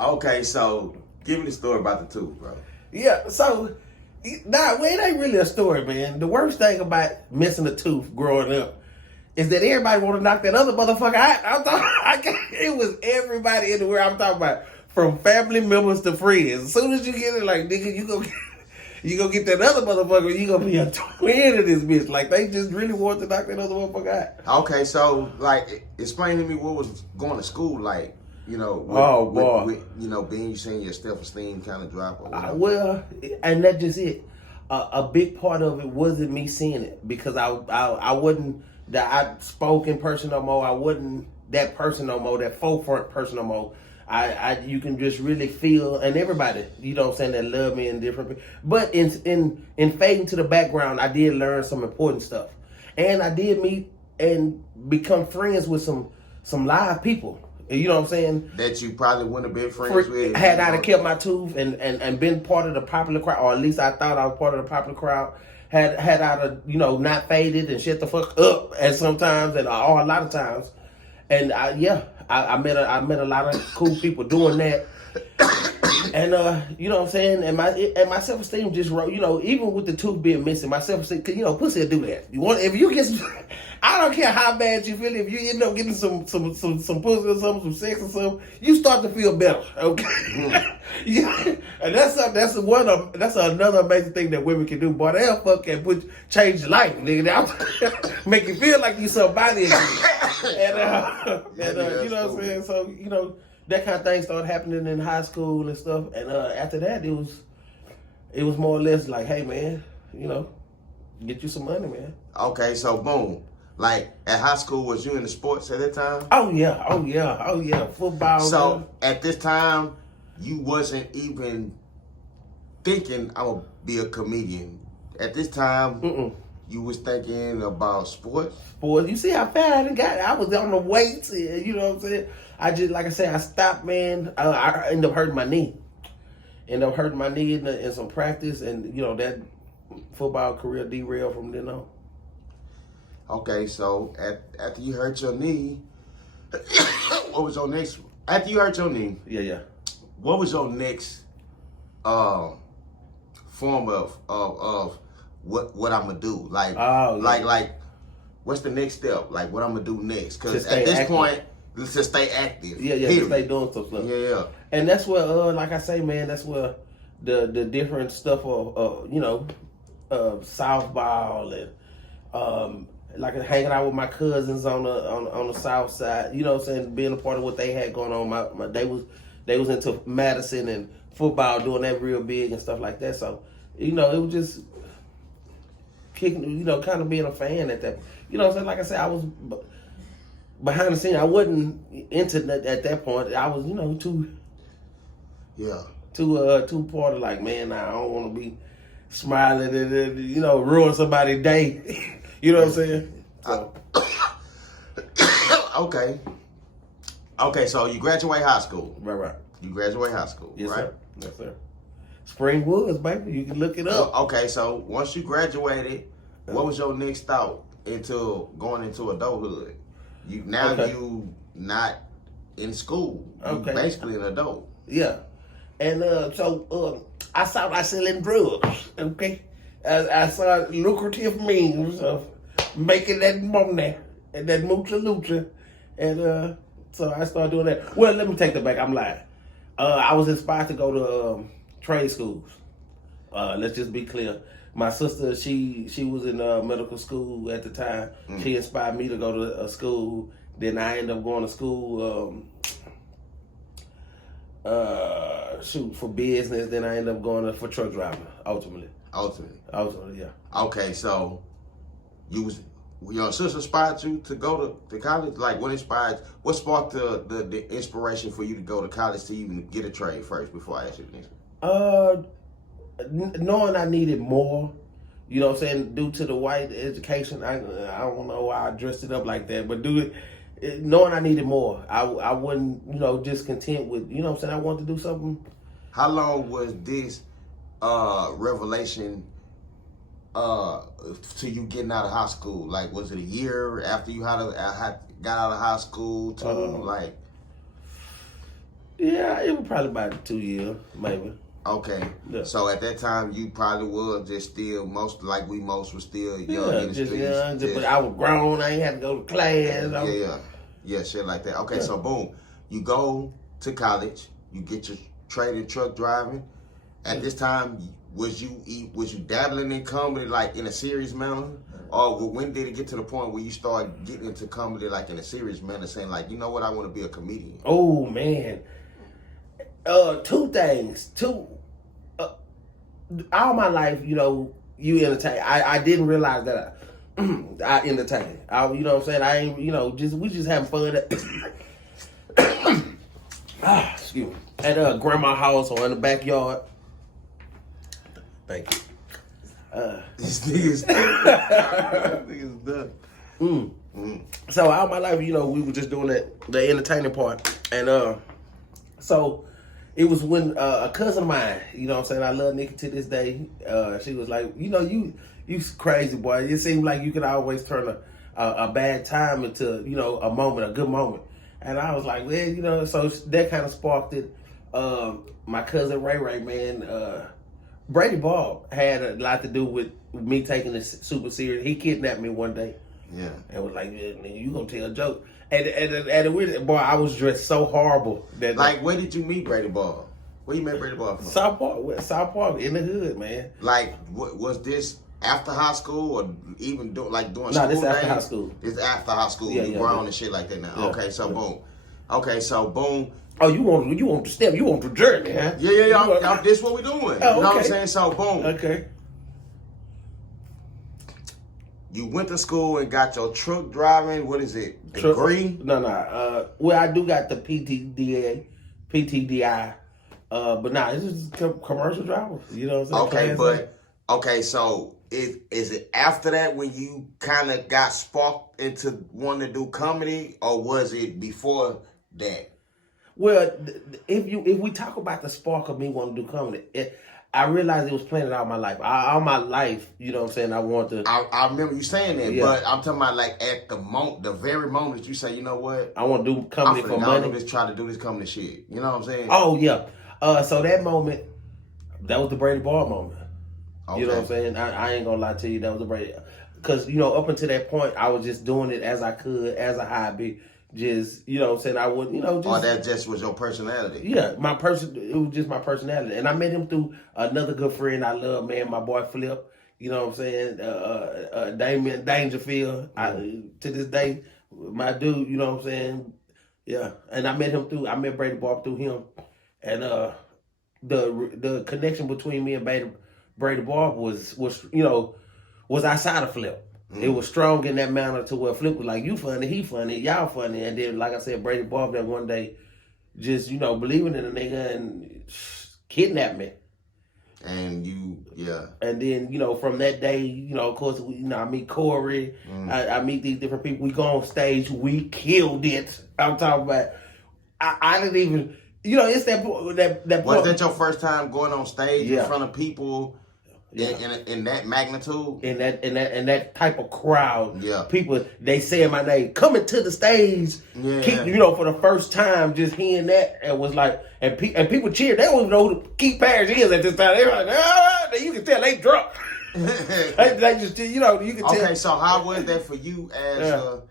Okay, so give me the story about the tooth, bro. Yeah, so well, it ain't really a story, man. The worst thing about missing a tooth growing up is that everybody want to knock that other motherfucker out. It was everybody in the world. I'm talking about from family members to friends. As soon as you get it, like, nigga, you go get that other motherfucker. You gonna be a twin of this bitch. Like, they just really want to knock that other motherfucker out. Okay, so like, explain to me what was going to school like. You know, with, being you saying your self-esteem kind of drop or whatever. Well, and that's just it. A big part of it wasn't me seeing it because I wasn't the outspoken person no more. I wasn't that person no more, that forefront person no more. You can just really feel, and everybody, you know what I'm saying, that love me and different. But in fading to the background, I did learn some important stuff, and I did meet and become friends with some live people. You know what I'm saying? That you probably wouldn't have been friends with. Had I kept my tooth and been part of the popular crowd, or at least I thought I was part of the popular crowd, had I not faded and shut the fuck up at sometimes or a lot of times. And I met a lot of cool people doing that. And you know what I'm saying? And my self-esteem just rose, even with the tooth being missing, my self-esteem, pussy will do that. If you get I don't care how bad you feel, if you end up getting some pussy or something, some sex or something, you start to feel better, okay? Yeah. And that's another amazing thing that women can do. Boy, they'll fucking change your life, nigga. Make you feel like you somebody again. And you know what I'm saying? So, that kind of thing started happening in high school and stuff. And after that, it was more or less like, hey, man, get you some money, man. Okay, so boom. Like, at high school, was you into sports at that time? Oh, yeah. Football. So, at this time, you wasn't even thinking I would be a comedian. At this time, you was thinking about sports? Sports. You see how fat I done got? I was on the weights, you know what I'm saying? I just, like I said, I stopped, man. I ended up hurting my knee. In some practice, and, that football career derailed from then on. Okay, so after you hurt your knee, what was your next? After you hurt your knee, yeah. What was your next form of what I'm gonna do? Like, like, what's the next step? Like, what I'm gonna do next? Because at this point, let's just stay active. Yeah, to stay doing some stuff. Yeah. And that's where, like I say, man, that's where the different stuff of softball and like hanging out with my cousins on the south side, you know what I'm saying, being a part of what they had going on. They was into Madison and football, doing that real big and stuff like that. So, it was just kicking, kind of being a fan at that. You know what I'm saying? Like I said, I was behind the scene. I wasn't into that at that point. I was, too part of, like, man, I don't want to be smiling and ruin somebody's day. You know what I'm saying? So. Okay, so you graduate high school. Right. You graduate high school, yes, right? Sir. Yes, sir. Spring Woods, baby. You can look it up. Okay, so once you graduated, what was your next thought into going into adulthood? You not in school. You basically an adult. Yeah. And so I started selling drugs, okay? I saw lucrative means of making that money and that mucha. And so I started doing that. Well, let me take that back. I'm lying. I was inspired to go to trade schools. Let's just be clear. My sister, she was in medical school at the time. She inspired me to go to a school. Then I ended up going to school for business. Then I ended up going for truck driving, ultimately, yeah. Okay, so your sister inspired you to go to college? Like, what sparked the inspiration for you to go to college to even get a trade first before I ask you the next one? Knowing I needed more, you know what I'm saying, due to the white education, I don't know why I dressed it up like that, but knowing I needed more, I wouldn't, just content with, you know what I'm saying, I wanted to do something. How long was this revelation to you getting out of high school? Like, was it a year after you got out of high school to Yeah, it was probably about 2 years, maybe. Okay. Yeah. So at that time, you probably was just still most were still young in the just streets. young. But I was grown. I ain't had to go to class. Yeah, shit like that. Okay, Yeah. so boom, you go to college, you get your trade in truck driving. At this time, was you dabbling in comedy like in a serious manner, or when did it get to the point where you start getting into comedy like in a serious manner, saying like, you know what, I want to be a comedian? Oh man, two things. All my life, you entertain. I didn't realize that I entertain. You know what I'm saying? I ain't, we just having fun. Excuse me. At grandma's house or in the backyard. Thank you. This nigga's done. So all my life, we were just doing the entertaining part, and so it was when a cousin of mine, you know what I'm saying, I love Nikki to this day. She was like, you crazy boy. It seemed like you could always turn a bad time into a moment, a good moment. And I was like, well, so that kind of sparked it. My cousin Ray, man, Brady Bob had a lot to do with me taking this super serious. He kidnapped me one day. Yeah. And was like, yeah, nigga, you gonna tell a joke. And boy, I was dressed so horrible. Like, where did you meet Brady Ball? Where you met Brady Ball from? South Park, in the hood, man. Like, was this after high school or even during school No, this days? after high school. This after high school. Yeah, you grown and shit like that now. Yeah, Okay, so boom. Okay, so boom. Oh, you want to step? You want the journey, huh? Yeah. This what we doing. Oh, you know what I'm okay. saying? So boom. Okay. You went to school and got your truck driving. What is it? Degree? No. Well, I do got the PTDI. But it's just commercial drivers. You know what I'm saying? So is it after that when you kind of got sparked into wanting to do comedy, or was it before that? Well, if we talk about the spark of me wanting to do comedy, I realized it was planted all my life. All my life, you know what I'm saying, I want to... I remember you saying that, yeah. But I'm talking about like at the very moment that you say, you know what? I want to do comedy for money. Try to do this comedy shit. You know what I'm saying? Oh, yeah. So that moment, that was the Brady Ball moment. Okay. You know what I'm saying? I ain't gonna lie to you, that was the Brady... Because, up until that point, I was just doing it as I could, as a hobby. Just, you know what I'm saying, I wouldn't, just... Or that just was your personality. Yeah, it was just my personality. And I met him through another good friend I love, man, my boy Flip. You know what I'm saying? Damien Dangerfield. To this day, my dude, you know what I'm saying? Yeah. And I met Brady Bob through him. And the connection between me and Brady Bob was outside of Flip. Mm. It was strong in that manner to where Flip was like, you funny, he funny, y'all funny. And then, like I said, Brady Bob that one day just, believing in a nigga and kidnapped me. And And then, from that day, of course, I meet Corey. I meet these different people. We go on stage. We killed it. I'm talking about, I didn't even, it's that point. Was that your first time going on stage in front of people? Yeah. In that magnitude, in that type of crowd, people, they saying my name, coming to the stage, for the first time, just hearing that, and was like, and people cheered. They don't even know who Keith Parish is at this time. They were like, you can tell they drunk. they just, you can tell. Okay, so how was that for you as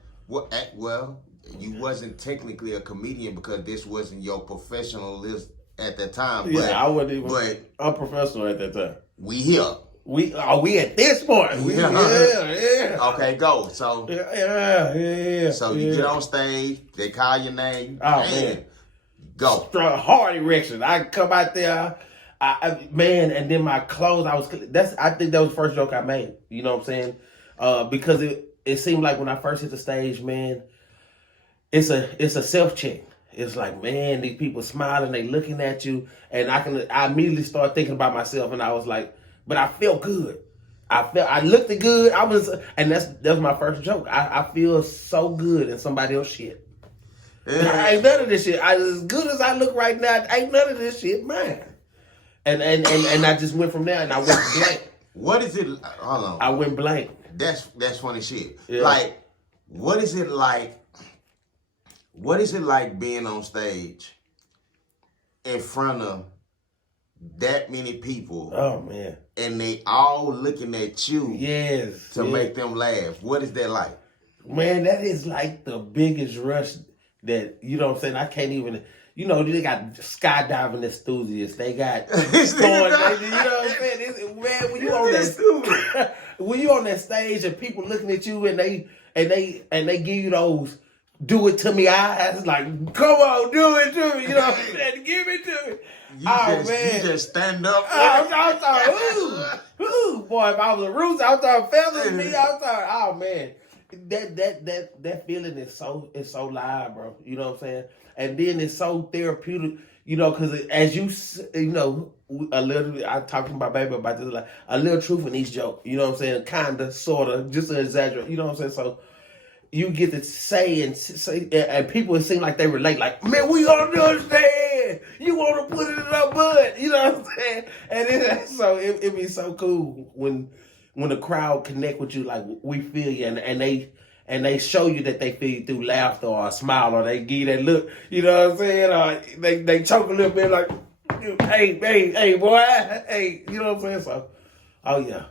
well? You wasn't technically a comedian because this wasn't your professional list at that time. Yeah, I wasn't even unprofessional at that time. We here. We at this point. Yeah. Okay, go. So yeah. So you get on stage, they call your name. Oh man, go. Hard erection. I come out there, and then my clothes. I think that was the first joke I made. You know what I'm saying? Because it seemed like when I first hit the stage, man, it's a self check. It's like, man, these people smiling, they looking at you, and I immediately start thinking about myself, and I was like, but I felt good. I looked good. And that's my first joke. I feel so good in somebody else's shit. Yeah. Ain't none of this shit. As good as I look right now, ain't none of this shit mine. And I just went from there, and I went blank. What is it? Hold on. I went blank. That's funny shit. Yeah. Like, what is it like? What is it like being on stage in front of that many people. Oh man. And they all looking at you. Yes. To make them laugh. What is that like? Man, that is like the biggest rush that, you know what I'm saying? I can't even, you know, they got skydiving enthusiasts. They got you know what I'm saying? Man, when you on that when you on that stage and people looking at you and they give you those do it to me eyes, like, come on, do it to me, you know what I'm saying? Give it to me. You just stand up. I'm talking, ooh, boy, if I was a rooster, I'm talking feathers me, I'm talking, oh man. That feeling is so live, bro. You know what I'm saying? And then it's so therapeutic, you know, because as you know, a little. I talked to my baby about this, like a little truth in each joke. You know what I'm saying? Kinda, sorta, just to exaggerate. You know what I'm saying? So you get to say, and people seem like they relate. Like, man, we don't understand. You want to put it in our butt. You know what I'm saying? And it be so cool when the crowd connect with you, like we feel you, and they show you that they feel you through laughter or a smile, or they give you that look, you know what I'm saying? Or they choke a little bit like, hey, boy, hey, you know what I'm saying? So, oh yeah.